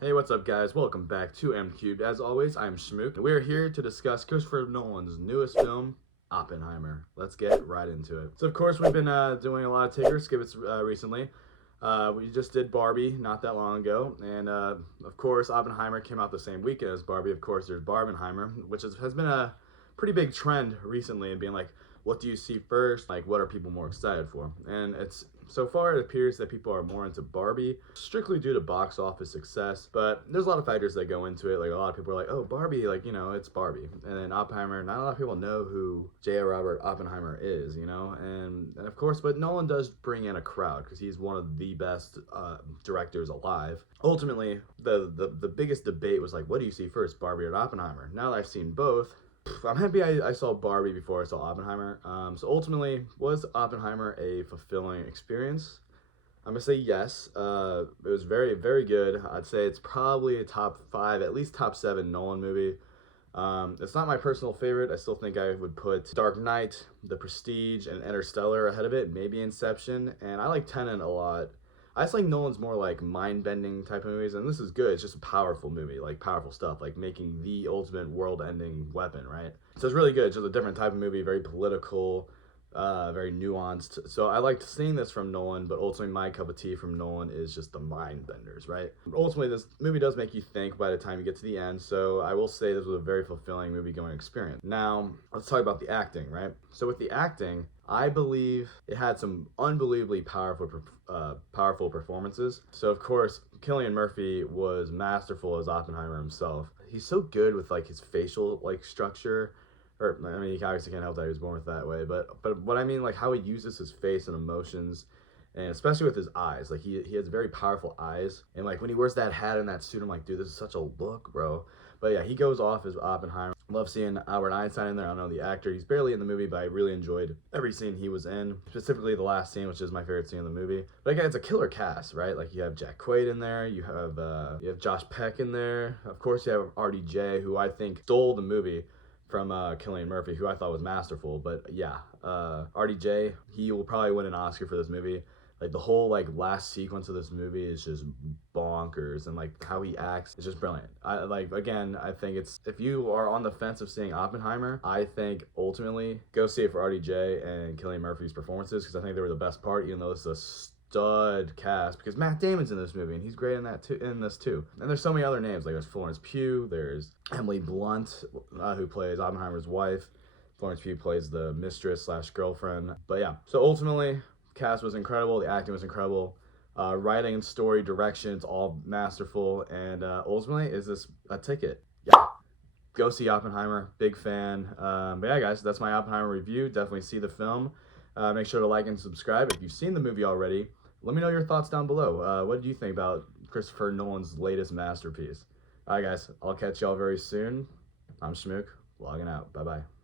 Hey, what's up, guys? Welcome back to MCubed. As always, I'm Schmook, and we're here to discuss Christopher Nolan's newest film, Oppenheimer. Let's get right into it. So, of course, we've been doing a lot of take or skip it recently. We just did Barbie not that long ago, and of course, Oppenheimer came out the same weekend as Barbie. Of course, there's Barbenheimer, which has been a pretty big trend recently, and being like, what do you see first? Like, what are people more excited for? And it's so far it appears that people are more into Barbie, strictly due to box office success. But there's a lot of factors that go into it. Like, a lot of people are like, oh, Barbie, like, it's Barbie. And then Oppenheimer, not a lot of people know who J. Robert Oppenheimer is, and of course, but Nolan does bring in a crowd because he's one of the best directors alive. Ultimately, the biggest debate was like, what do you see first, Barbie or Oppenheimer? Now that I've seen both, I'm happy I saw Barbie before I saw Oppenheimer. So ultimately, was Oppenheimer a fulfilling experience? I'm gonna say yes. It was very, very good. I'd say it's probably a top five, at least top seven Nolan movie. It's not my personal favorite. I still think I would put Dark Knight, The Prestige, and Interstellar ahead of it. Maybe Inception, and I like Tenet a lot. I just like Nolan's more like mind-bending type of movies, and this is good. It's just a powerful movie, like powerful stuff, like making the ultimate world-ending weapon, right? So it's really good. It's just a different type of movie, very political, very nuanced. So I liked seeing this from Nolan, but ultimately my cup of tea from Nolan is just the mind benders, right? Ultimately, this movie does make you think by the time you get to the end. So I will say this was a very fulfilling movie-going experience. Now let's talk about the acting, right? So with the acting, I believe it had some unbelievably powerful performances. So of course, Cillian Murphy was masterful as Oppenheimer himself. He's so good with like his facial like structure, or I mean, he obviously can't help that he was born with that way. But what I mean, like how he uses his face and emotions, and especially with his eyes, like he has very powerful eyes, and like when he wears that hat and that suit, I'm like, dude, this is such a look, bro. But yeah, he goes off as Oppenheimer. Love seeing Albert Einstein in there. I don't know the actor. He's barely in the movie, but I really enjoyed every scene he was in. Specifically the last scene, which is my favorite scene in the movie. But again, it's a killer cast, right? Like you have Jack Quaid in there. You have Josh Peck in there. Of course, you have RDJ, who I think stole the movie from Cillian Murphy, who I thought was masterful. But yeah, RDJ, he will probably win an Oscar for this movie. Like the whole like last sequence of this movie is just bonkers, and like how he acts is just brilliant. I think it's, if you are on the fence of seeing Oppenheimer, I think ultimately go see it for RDJ and Cillian Murphy's performances, because I think they were the best part, even though this is a stud cast, because Matt Damon's in this movie and he's great in that too, in this too. And there's so many other names, like there's Florence Pugh, there's Emily Blunt, who plays Oppenheimer's wife. Florence Pugh plays the mistress slash girlfriend. But yeah, so ultimately, cast was incredible, the acting was incredible, writing and story direction, it's all masterful, and ultimately, is this a ticket? Yeah, go see Oppenheimer, big fan. But yeah, guys, that's my Oppenheimer review. Definitely see the film. Make sure to like and subscribe if you've seen the movie already. Let me know your thoughts down below. What do you think about Christopher Nolan's latest masterpiece? All right, guys, I'll catch y'all very soon. I'm Schmook, logging out. Bye-bye.